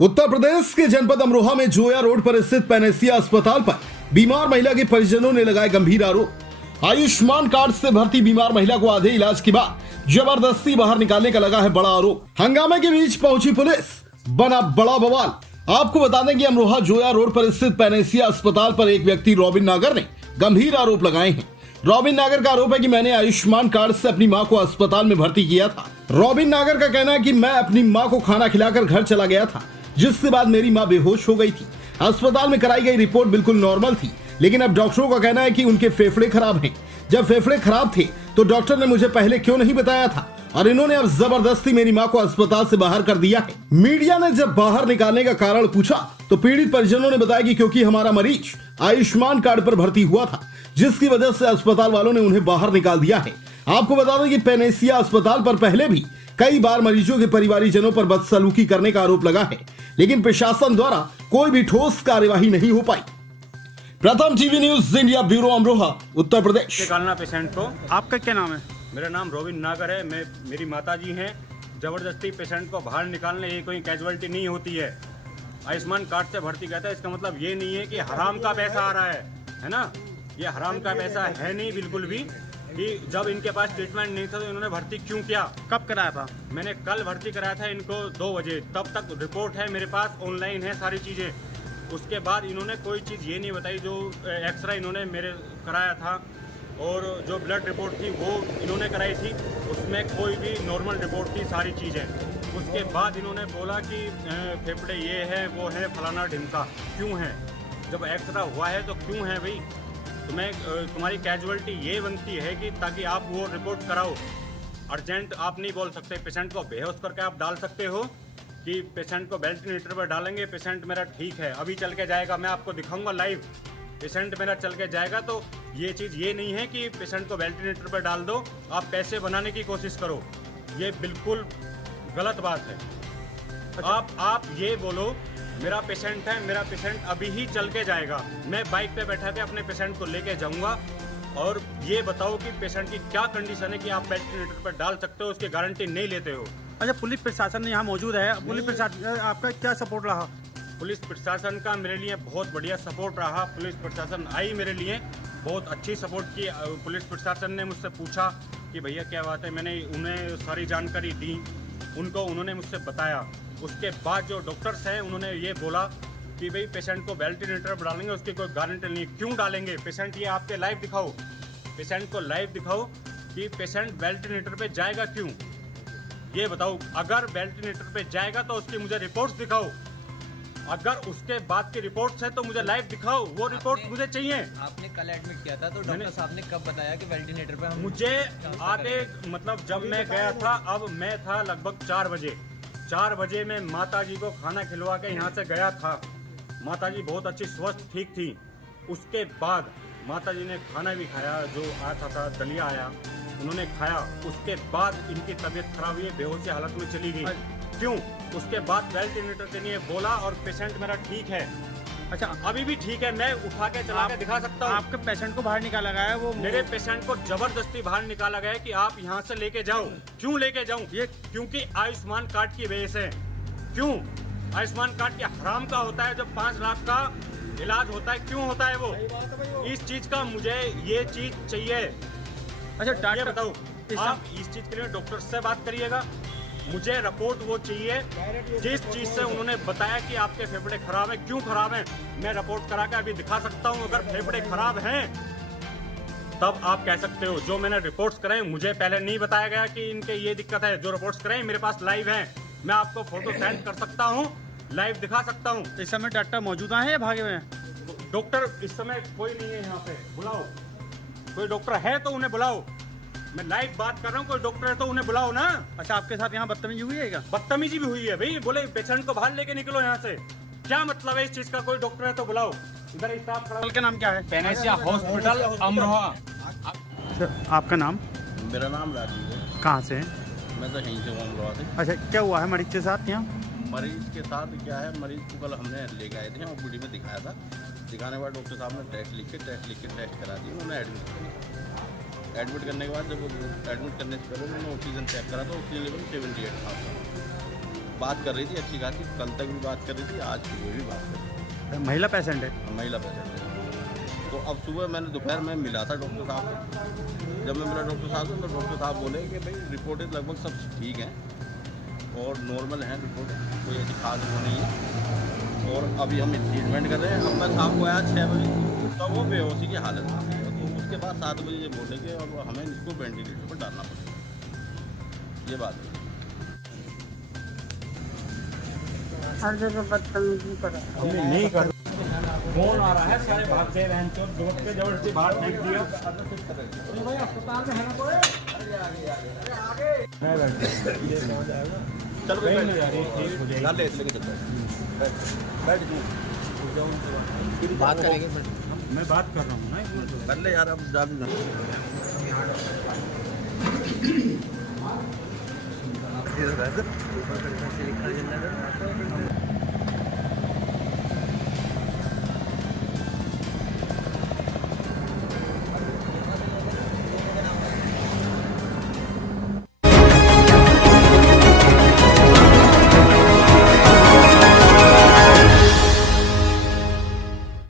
उत्तर प्रदेश के जनपद अमरोहा में जोया रोड पर स्थित पैनेसिया अस्पताल पर बीमार महिला के परिजनों ने लगाए गंभीर आरोप। आयुष्मान कार्ड से भर्ती बीमार महिला को आधे इलाज के बाद जबरदस्ती बाहर निकालने का लगा है बड़ा आरोप। हंगामे के बीच पहुंची पुलिस, बना बड़ा बवाल। आपको बता दें कि अमरोहा जोया रोड पर स्थित पैनेसिया अस्पताल पर एक व्यक्ति रॉबिन नागर ने गंभीर आरोप लगाए हैं। रॉबिन नागर का आरोप है कि मैंने आयुष्मान कार्ड से अपनी मां को अस्पताल में भर्ती किया था। रॉबिन नागर का कहना है कि मैं अपनी मां को खाना खिलाकर घर चला गया था, जिसके बाद मेरी मां बेहोश हो गई थी। अस्पताल में कराई गई रिपोर्ट बिल्कुल नॉर्मल थी, लेकिन अब डॉक्टरों का कहना है कि उनके फेफड़े खराब हैं। जब फेफड़े खराब थे तो डॉक्टर ने मुझे पहले क्यों नहीं बताया था, और इन्होंने अब जबरदस्ती मेरी मां को अस्पताल से बाहर कर दिया है। मीडिया ने जब बाहर निकालने का कारण पूछा तो पीड़ित परिजनों ने बताया कि क्योंकि हमारा मरीज आयुष्मान कार्ड पर भर्ती हुआ था, जिसकी वजह से अस्पताल वालों ने उन्हें बाहर निकाल दिया है। आपको बता दें कि पैनेसिया अस्पताल पर पहले भी कई बार मरीजों के परिवारीजनों पर बदसलूकी करने का आरोप लगा है, लेकिन प्रशासन द्वारा कोई भी ठोस कार्यवाही नहीं हो पाई। Pratham TV news India bureau, Amroha, Uttar Pradesh. निकालना पेशेंट को। आपका क्या नाम है? मेरा नाम रॉबिन नागर है। मेरी माताजी हैं। जबरदस्ती पेशेंट को बाहर निकालने ये कोई कैजुअलिटी नहीं होती है। आयुष्मान कार्ड से भर्ती कहता है, इसका मतलब ये नहीं है कि हराम का पैसा आ रहा है ना। ये हराम का पैसा है नहीं बिल्कुल भी। कि जब इनके पास ट्रीटमेंट नहीं था तो इन्होंने भर्ती क्यों किया? कब कराया था? मैंने कल भर्ती कराया था इनको 2 बजे। तब तक रिपोर्ट है मेरे पास, ऑनलाइन है सारी चीज़ें। उसके बाद इन्होंने कोई चीज़ ये नहीं बताई। जो एक्सरे इन्होंने मेरे कराया था और जो ब्लड रिपोर्ट थी वो इन्होंने कराई थी, उसमें कोई भी नॉर्मल रिपोर्ट थी सारी चीज़ें। उसके बाद इन्होंने बोला कि फेफड़े ये है वो है फलाना ढिमका। क्यों है? जब एक्सरा हुआ है तो क्यों है भाई? तुम्हारी कैजुअलिटी ये बनती है कि ताकि आप वो रिपोर्ट कराओ। अर्जेंट आप नहीं बोल सकते। पेशेंट को बेहोश करके आप डाल सकते हो कि पेशेंट को वेंटिलेटर पर डालेंगे, पेशेंट मेरा ठीक है, अभी चल के जाएगा, मैं आपको दिखाऊंगा लाइव, पेशेंट मेरा चल के जाएगा। तो ये चीज़ ये नहीं है कि पेशेंट को वेंटिलेटर पर डाल दो, आप पैसे बनाने की कोशिश करो। ये बिल्कुल गलत बात है। आप ये बोलो मेरा पेशेंट है, मेरा पेशेंट अभी ही चल के जाएगा, मैं बाइक पे बैठा के अपने पेशेंट को लेके जाऊंगा, और ये बताओ कि पेशेंट की क्या कंडीशन है कि आप वेंटिलेटर पर डाल सकते हो, उसकी गारंटी नहीं लेते हो। अच्छा, पुलिस प्रशासन यहाँ मौजूद है। पुलिस प्रशासन आपका क्या सपोर्ट रहा? पुलिस प्रशासन का मेरे लिए बहुत बढ़िया सपोर्ट रहा। पुलिस प्रशासन आई मेरे लिए, बहुत अच्छी सपोर्ट की। पुलिस प्रशासन ने मुझसे पूछा कि भैया क्या बात है, मैंने उन्हें सारी जानकारी दी, उन्होंने मुझसे बताया। उसके बाद जो डॉक्टर्स हैं उन्होंने ये बोला कि भाई पेशेंट को वेंटिलेटर पर डालेंगे, उसकी कोई गारंटी नहीं। क्यों डालेंगे? पेशेंट ये आपके लाइव दिखाओ, पेशेंट को लाइव दिखाओ कि पेशेंट वेंटिलेटर पे जाएगा क्यों, ये बताओ। अगर वेंटिलेटर पे जाएगा तो उसकी मुझे रिपोर्ट्स दिखाओ। अगर उसके बाद की रिपोर्ट्स है तो मुझे लाइव दिखाओ, वो रिपोर्ट मुझे चाहिए। आपने कल एडमिट किया था तो डॉक्टर साहब ने कब बताया कि वेंटिलेटर पे हम मुझे आते, मतलब जब मैं गया था, अब मैं था लगभग 4 बजे मैं माताजी को खाना खिलवा के यहाँ से गया था। माताजी बहुत अच्छी स्वस्थ ठीक थी। उसके बाद माताजी ने खाना भी खाया, जो आता था दलिया आया, उन्होंने खाया। उसके बाद इनकी तबीयत खराब हुई, बेहोशी हालत में चली गई। क्यों? उसके बाद वेंटिलेटर के लिए बोला और पेशेंट मेरा ठीक है। अच्छा, अभी भी ठीक है, मैं उठा के चला के दिखा सकता हूँ। आपके पेशेंट को बाहर निकाला गया है? वो मेरे पेशेंट को जबरदस्ती बाहर निकाला गया है कि आप यहाँ से लेके जाओ। क्यों लेके जाऊं? ये क्योंकि आयुष्मान कार्ड की वजह से। क्यों? आयुष्मान कार्ड क्या हराम का होता है? जब 5 लाख का इलाज होता है, क्यों होता है वो? इस चीज का मुझे ये चीज चाहिए। अच्छा डॉक्टर, ये बताओ, आप इस चीज के लिए डॉक्टर से बात करिएगा। मुझे रिपोर्ट वो चाहिए जिस चीज से उन्होंने बताया कि आपके फेफड़े खराब है। क्यों खराब है? मैं रिपोर्ट करा के अभी दिखा सकता हूँ। अगर फेफड़े खराब हैं तब आप कह सकते हो। जो मैंने रिपोर्ट्स कराए, मुझे पहले नहीं बताया गया कि इनके ये दिक्कत है। जो रिपोर्ट्स कराए मेरे पास लाइव हैं, मैं आपको फोटो सेंड कर सकता हूँ, लाइव दिखा सकता हूँ। इस समय डॉक्टर मौजूदा है या भागे हुए हैं? डॉक्टर इस समय कोई नहीं है यहाँ पे, बुलाओ। कोई डॉक्टर है तो उन्हें बुलाओ। मैं लाइव बात कर रहा हूँ, कोई डॉक्टर है तो उन्हें बुलाओ ना। अच्छा, आपके साथ यहाँ बदतमीजी हुई है क्या? बदतमीजी भी हुई है भाई। बोले पेशेंट को बाहर लेके निकलो यहाँ से, क्या मतलब है इस चीज का? कोई डॉक्टर है तो बुलाओ। इधर स्टाफ खड़ा। का नाम क्या है? Panacea hospital Amroha. आपका नाम? मेरा नाम राजीव है। कहाँ से है? मैं तो यहीं से हूँ, अमरोहा से। अच्छा, क्या हुआ है मरीज के साथ यहाँ? मरीज के साथ क्या है, मरीज को कल हमने ले गए थे, ओपीडी में दिखाया था। दिखाने के बाद डॉक्टर साहब ने टेस्ट लिख के टेस्ट करा दिए। उन्होंने एडमिट करने के बाद जब एडमिट करने से पहले उन्होंने ऑक्सीजन चेक करा तो ऑक्सीजन लेवल 78 था। बात कर रही थी अच्छी खासी, कल तक भी बात कर रही थी, आज सुबह भी बात कर रही महिला पेशेंट है। थी, महिला पेशेंट है। तो अब सुबह मैंने दोपहर में मिला था डॉक्टर साहब से। जब मैं मिला डॉक्टर साहब से तो डॉक्टर साहब बोले कि भाई रिपोर्टें लगभग सब ठीक हैं और नॉर्मल हैं रिपोर्ट, कोई ऐसी खास वो नहीं है और अभी हम ट्रीटमेंट कर रहे हैं। अब मैं शाम को आया 6 बजे तो वो बेहोशी की हालत में थी, तो उसके बाद 7 बजे ये बोले कि अब हमें इसको वेंटिलेटर पर डालना पड़ेगा। ये बात है। हर जगह बदतमीजी कर नहीं कर फोन आ रहा है, सारे भागते रहे तो दोस्त के जबरदस्ती बाहर फेंक दिया। चल ले लेके चलते हैं। बात करेंगे, मैं बात कर रहा हूँ ना। कर ले यार, अब ज़्यादा इधर